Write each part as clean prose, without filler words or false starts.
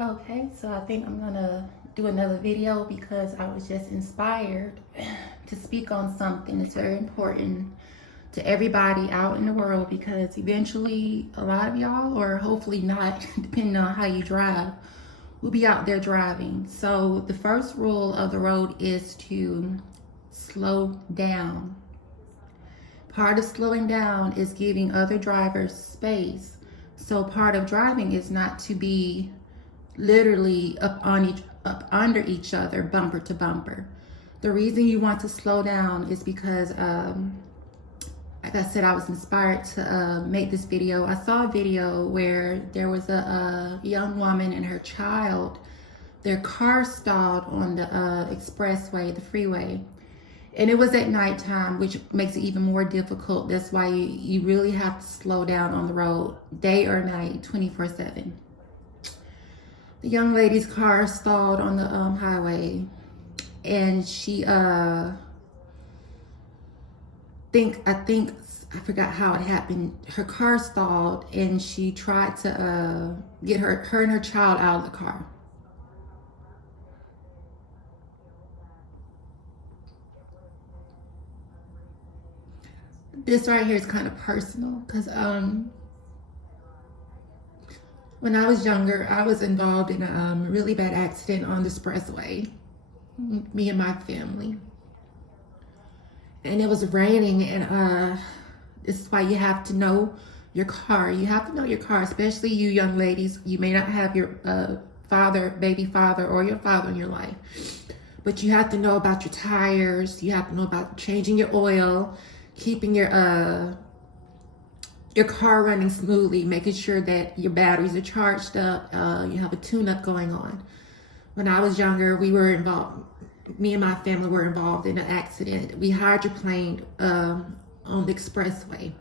Okay, so I think I'm gonna do another video because I was just inspired to speak on something that's very important to everybody out in the world, because eventually a lot of y'all, or hopefully not, depending on how you drive, will be out there driving. So the first rule of the road is to slow down. Part of slowing down is giving other drivers space. So part of driving is not to be literally up under each other, bumper to bumper. The reason you want to slow down is because like I said, I was inspired to make this video. I saw a video where there was a young woman and her child. Their car stalled on the expressway, the freeway, and it was at nighttime, which makes it even more difficult. That's why you really have to slow down on the road, day or night, 24/7. The young lady's car stalled on the highway, and she I forgot how it happened. Her car stalled, and she tried to get her and her child out of the car. This right here is kind of personal because when I was younger, I was involved in a really bad accident on the expressway, me and my family. And it was raining, and this is why you have to know your car. You have to know your car, especially you young ladies. You may not have your baby father, or your father in your life, but you have to know about your tires. You have to know about changing your oil, keeping your car running smoothly, making sure that your batteries are charged up, you have a tune-up going on. When I was younger, we were involved, me and my family were involved in an accident. We hydroplaned on the expressway.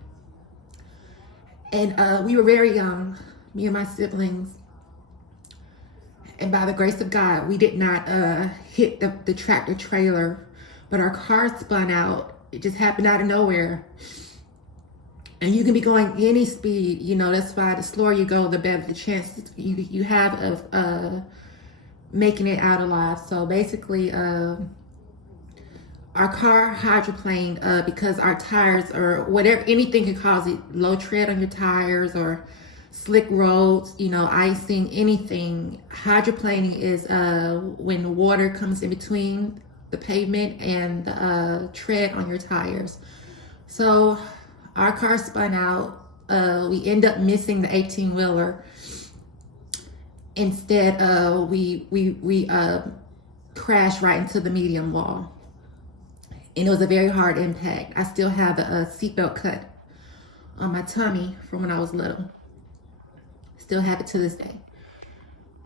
And we were very young, me and my siblings. And by the grace of God, we did not hit the tractor trailer, but our car spun out. It just happened out of nowhere. And you can be going any speed, that's why the slower you go, the better the chance you have of making it out alive. So basically, our car hydroplaned because our tires, or whatever, anything can cause it, low tread on your tires or slick roads, icing, anything. Hydroplaning is when the water comes in between the pavement and the tread on your tires. So our car spun out. We end up missing the 18-wheeler. Instead, we crashed right into the median wall. And it was a very hard impact. I still have a seatbelt cut on my tummy from when I was little. Still have it to this day.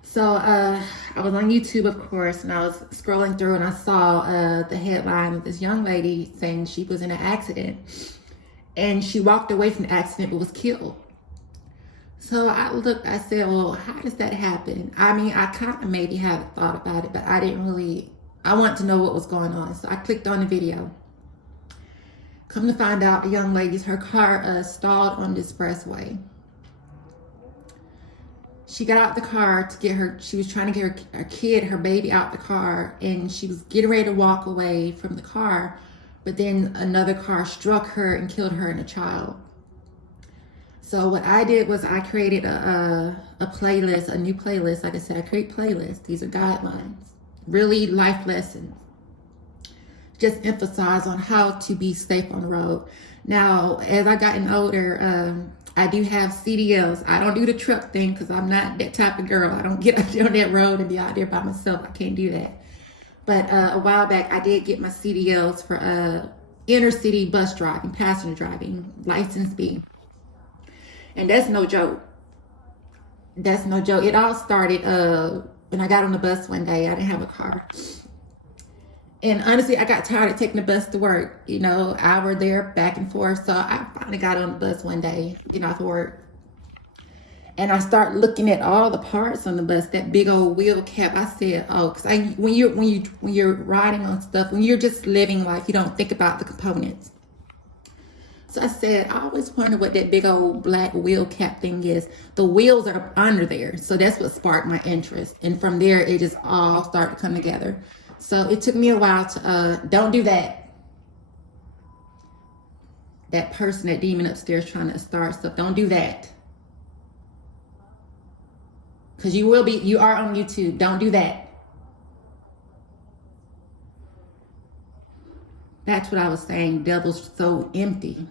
So I was on YouTube, of course, and I was scrolling through, and I saw the headline of this young lady saying she was in an accident. And she walked away from the accident but was killed. So I said, well, how does that happen? I mean, I kind of maybe had a thought about it, but I want to know what was going on. So I clicked on the video. Come to find out, the young lady's, her car stalled on the expressway. She got out the car she was trying to get her kid, her baby, out the car, and she was getting ready to walk away from the car. But then another car struck her and killed her and a child. So what I did was I created a playlist, a new playlist. Like I said, I create playlists. These are guidelines, really life lessons. Just emphasize on how to be safe on the road. Now, as I gotten older, I do have CDLs. I don't do the truck thing because I'm not that type of girl. I don't get out there on that road and be out there by myself. I can't do that. But a while back, I did get my CDLs for inner city bus driving, passenger driving, license B. And that's no joke. That's no joke. It all started when I got on the bus one day. I didn't have a car. And honestly, I got tired of taking the bus to work. Hour there, back and forth. So I finally got on the bus one day, getting off of work. And I start looking at all the parts on the bus, that big old wheel cap. I said, oh, because when you're riding on stuff, when you're just living life, you don't think about the components. So I said, I always wonder what that big old black wheel cap thing is. The wheels are under there. So that's what sparked my interest. And from there, it just all started to come together. So it took me a while to, don't do that. That person, that demon upstairs trying to start stuff, don't do that. Because you are on YouTube. Don't do that. That's what I was saying. Devil's so empty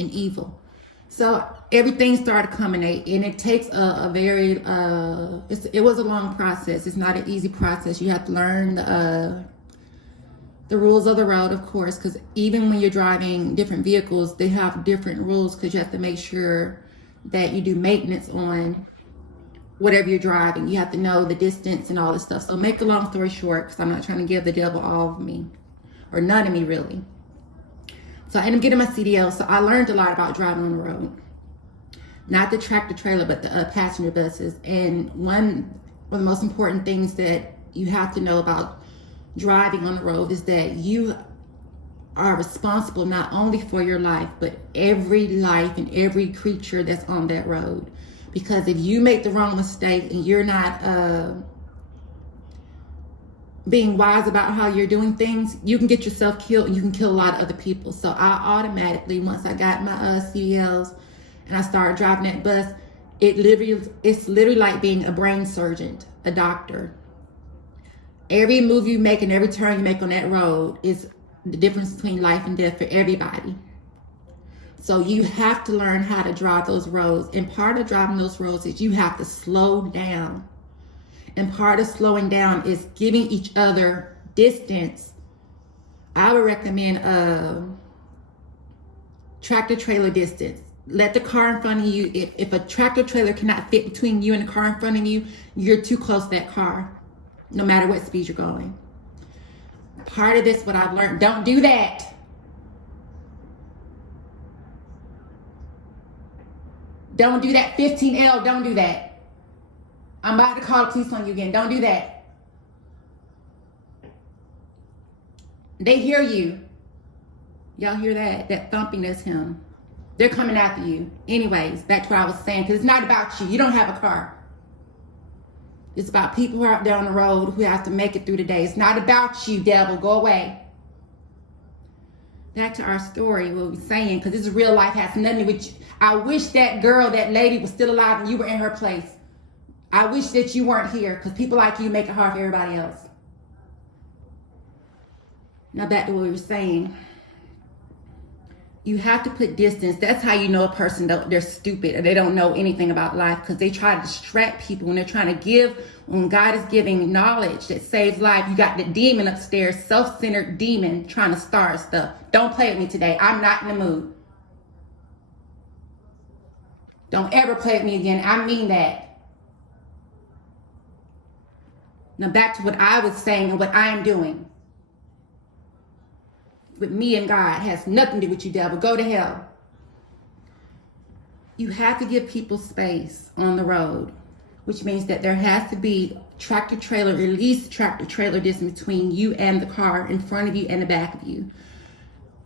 and evil. So everything started coming out, and it takes a very, it was a long process. It's not an easy process. You have to learn the rules of the road, of course, because even when you're driving different vehicles, they have different rules because you have to make sure that you do maintenance on whatever you're driving. You have to know the distance and all this stuff. So make a long story short, because I'm not trying to give the devil all of me, or none of me really. So I ended up getting my CDL. So I learned a lot about driving on the road. Not the tractor trailer, but the passenger buses. And one of the most important things that you have to know about driving on the road is that you are responsible not only for your life, but every life and every creature that's on that road. Because if you make the wrong mistake and you're not being wise about how you're doing things, you can get yourself killed and you can kill a lot of other people. So I automatically, once I got my CDLs and I started driving that bus, it's literally like being a brain surgeon, a doctor. Every move you make and every turn you make on that road is the difference between life and death for everybody. So you have to learn how to drive those roads. And part of driving those roads is you have to slow down. And part of slowing down is giving each other distance. I would recommend tractor trailer distance. Let the car in front of you, if a tractor trailer cannot fit between you and the car in front of you, you're too close to that car, no matter what speed you're going. Part of this, what I've learned, don't do that. Don't do that. 15L, don't do that. I'm about to call the police on you again. Don't do that. They hear you. Y'all hear that? That thumping, that's him. They're coming after you. Anyways, back to what I was saying, because it's not about you. You don't have a car. It's about people who are out there on the road who have to make it through the day. It's not about you, devil. Go away. Back to our story, what we're saying, because this is real life, has nothing to do with you. I wish that girl, that lady was still alive and you were in her place. I wish that you weren't here, because people like you make it hard for everybody else. Now back to what we were saying. You have to put distance. That's how you know a person, they're stupid or they don't know anything about life, because they try to distract people when they're trying to give, when God is giving knowledge that saves life. You got the demon upstairs, self-centered demon trying to start stuff. Don't play with me today. I'm not in the mood. Don't ever play with me again. I mean that. Now back to what I was saying and what I am doing. With me and God has nothing to do with you, devil. Go to hell. You have to give people space on the road, which means that there has to be tractor trailer, at least tractor trailer distance between you and the car in front of you and the back of you.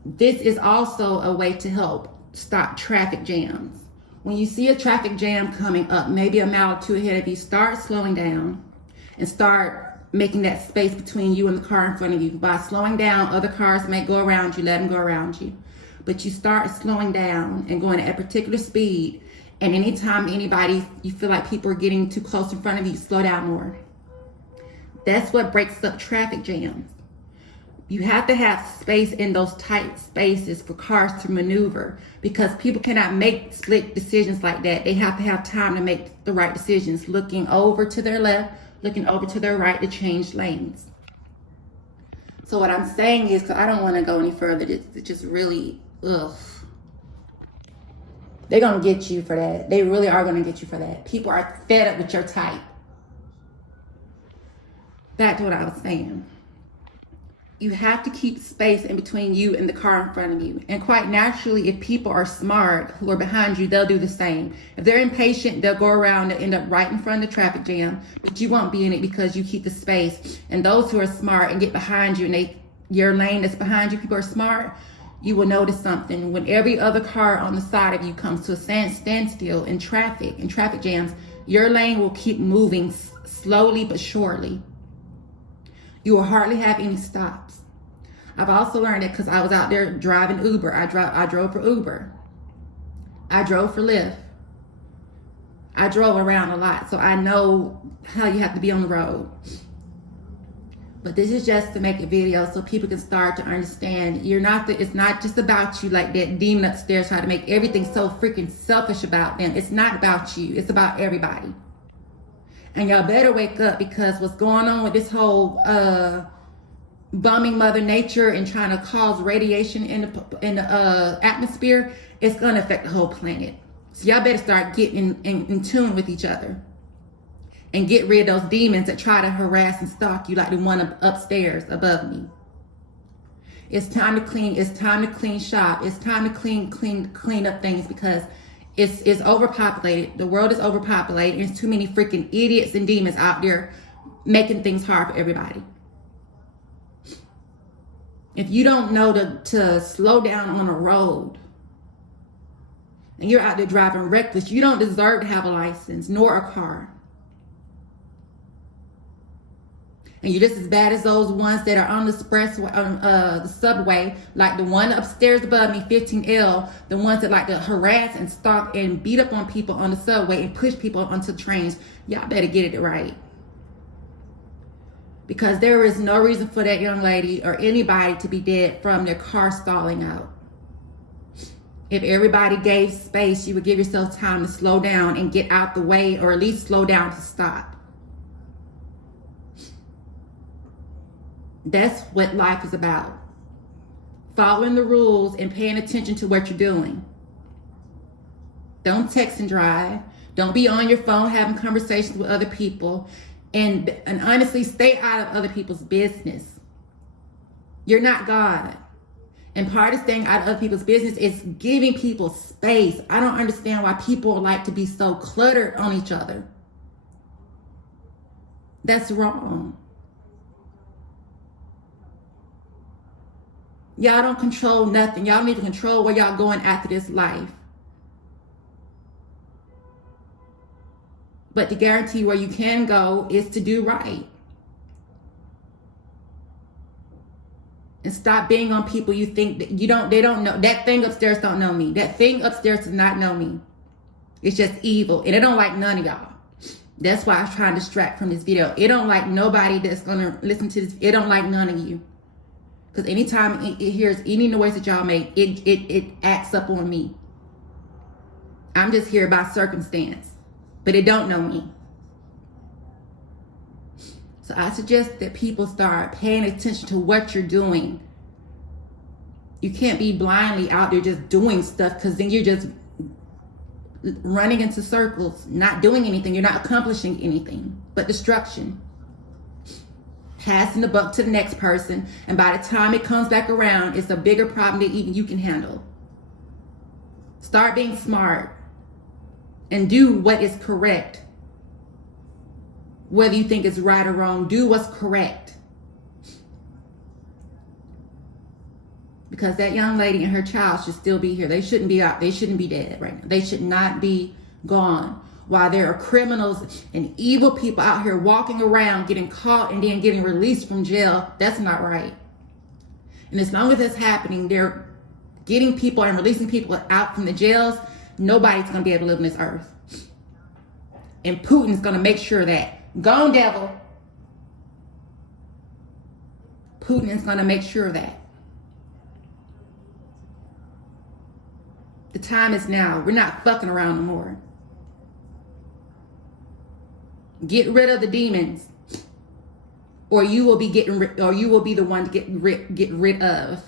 This is also a way to help stop traffic jams. When you see a traffic jam coming up, maybe a mile or two ahead of you, start slowing down and start making that space between you and the car in front of you. By slowing down, other cars may go around you, let them go around you. But you start slowing down and going at a particular speed. And anytime you feel like people are getting too close in front of you, slow down more. That's what breaks up traffic jams. You have to have space in those tight spaces for cars to maneuver, because people cannot make split decisions like that. They have to have time to make the right decisions, looking over to their left, looking over to their right to change lanes. So what I'm saying is, because I don't want to go any further, it's just really, ugh. They're going to get you for that. They really are going to get you for that. People are fed up with your type. Back to what I was saying. You have to keep space in between you and the car in front of you. And quite naturally, if people are smart who are behind you, they'll do the same. If they're impatient, they'll go around and end up right in front of the traffic jam, but you won't be in it because you keep the space. And those who are smart and get behind you and your lane that's behind you, people are smart, you will notice something. When every other car on the side of you comes to a standstill in traffic jams, your lane will keep moving slowly but surely. You will hardly have any stops. I've also learned it because I was out there driving Uber. I drove for Uber. I drove for Lyft. I drove around a lot, so I know how you have to be on the road. But this is just to make a video so people can start to understand it's not just about you, like that demon upstairs trying to make everything so freaking selfish about them. It's not about you. It's about everybody. And y'all better wake up, because what's going on with this whole bombing Mother Nature and trying to cause radiation in the atmosphere, it's going to affect the whole planet. So y'all better start getting in tune with each other. And get rid of those demons that try to harass and stalk you like the one upstairs above me. It's time to clean. It's time to clean shop. It's time to clean up things, because it's overpopulated. The world is overpopulated. There's too many freaking idiots and demons out there making things hard for everybody. If you don't know to slow down on the road, and you're out there driving reckless, you don't deserve to have a license nor a car. And you're just as bad as those ones that are on the expressway, the subway, like the one upstairs above me, 15L, the ones that like to harass and stalk and beat up on people on the subway and push people onto trains. Y'all better get it right. Because there is no reason for that young lady or anybody to be dead from their car stalling out. If everybody gave space, you would give yourself time to slow down and get out the way, or at least slow down to stop. That's what life is about. Following the rules and paying attention to what you're doing. Don't text and drive. Don't be on your phone having conversations with other people. And honestly, stay out of other people's business. You're not God. And part of staying out of other people's business is giving people space. I don't understand why people like to be so cluttered on each other. That's wrong. Y'all don't control nothing. Y'all don't even control where y'all going after this life. But to guarantee where you can go is to do right. And stop being on people you think that they don't know. That thing upstairs don't know me. That thing upstairs does not know me. It's just evil. And it don't like none of y'all. That's why I was trying to distract from this video. It don't like nobody that's going to listen to this. It don't like none of you. Because anytime it hears any noise that y'all make, it acts up on me. I'm just here by circumstance. But it don't know me. So I suggest that people start paying attention to what you're doing. You can't be blindly out there just doing stuff, because then you're just running into circles, not doing anything. You're not accomplishing anything but destruction. Passing the buck to the next person, and by the time it comes back around, it's a bigger problem than even you can handle. Start being smart and do what is correct. Whether you think it's right or wrong, do what's correct. Because that young lady and her child should still be here. They shouldn't be out. They shouldn't be dead right now. They should not be gone. While there are criminals and evil people out here walking around, getting caught and then getting released from jail, that's not right. And as long as that's happening, they're getting people and releasing people out from the jails, nobody's going to be able to live on this earth. And Putin's going to make sure that. Gone, devil. Putin is going to make sure of that. The time is now. We're not fucking around no more. Get rid of the demons, or you will be the one to get rid of.